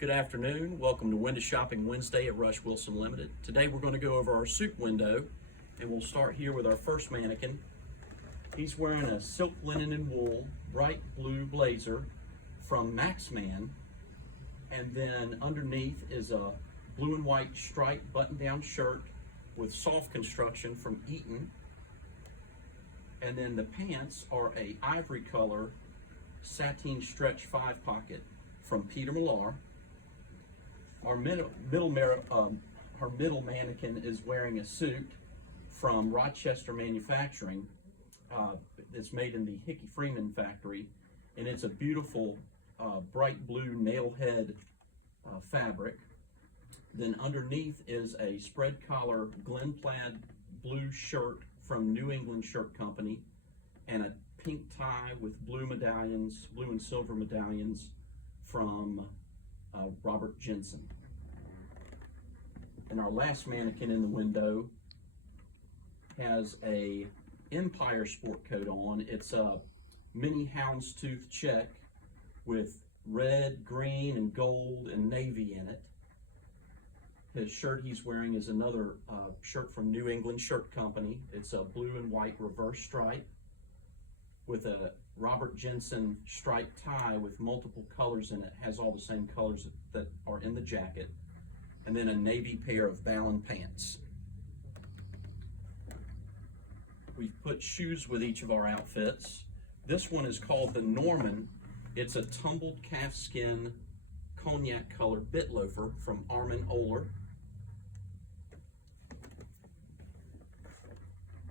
Good afternoon. Welcome to Window Shopping Wednesday at Rush Wilson Limited. Today we're going to go over our suit window, and we'll start here with our first mannequin. He's wearing a silk linen and wool bright blue blazer from Maxman, and then underneath is a blue and white striped button-down shirt with soft construction from Eton, and then the pants are a ivory color sateen stretch 5-pocket from Millar. Our middle mannequin is wearing a suit from Rochester Manufacturing. It's made in the Hickey Freeman factory, and it's a beautiful bright blue nail head fabric. Then underneath is a spread collar Glen plaid blue shirt from New England Shirt Company, and a pink tie with blue medallions, blue and silver medallions from Jensen. And our last mannequin in the window has a Empire sport coat on. It's a mini houndstooth check with red, green, and gold and navy in it. His shirt he's wearing is another shirt from New England Shirt Company. It's a blue and white reverse stripe with a Robert Jensen striped tie with multiple colors in it. Has all the same colors that are in the jacket. And then a navy pair of Ballin pants. We've put shoes with each of our outfits. This one is called the Norman. It's a tumbled calfskin cognac color bit loafer from Armin Oehler.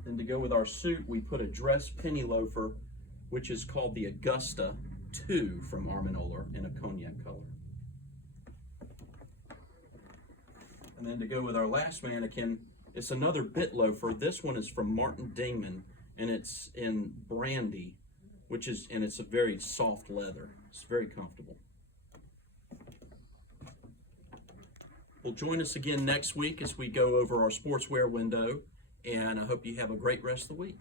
Then to go with our suit, we put a dress penny loafer, which is called the Augusta 2 from Armin Oehler in a cognac color. And then to go with our last mannequin, it's another bit loafer. This one is from Dingman, and it's in brandy, and it's a very soft leather. It's very comfortable. Well, join us again next week as we go over our sportswear window, and I hope you have a great rest of the week.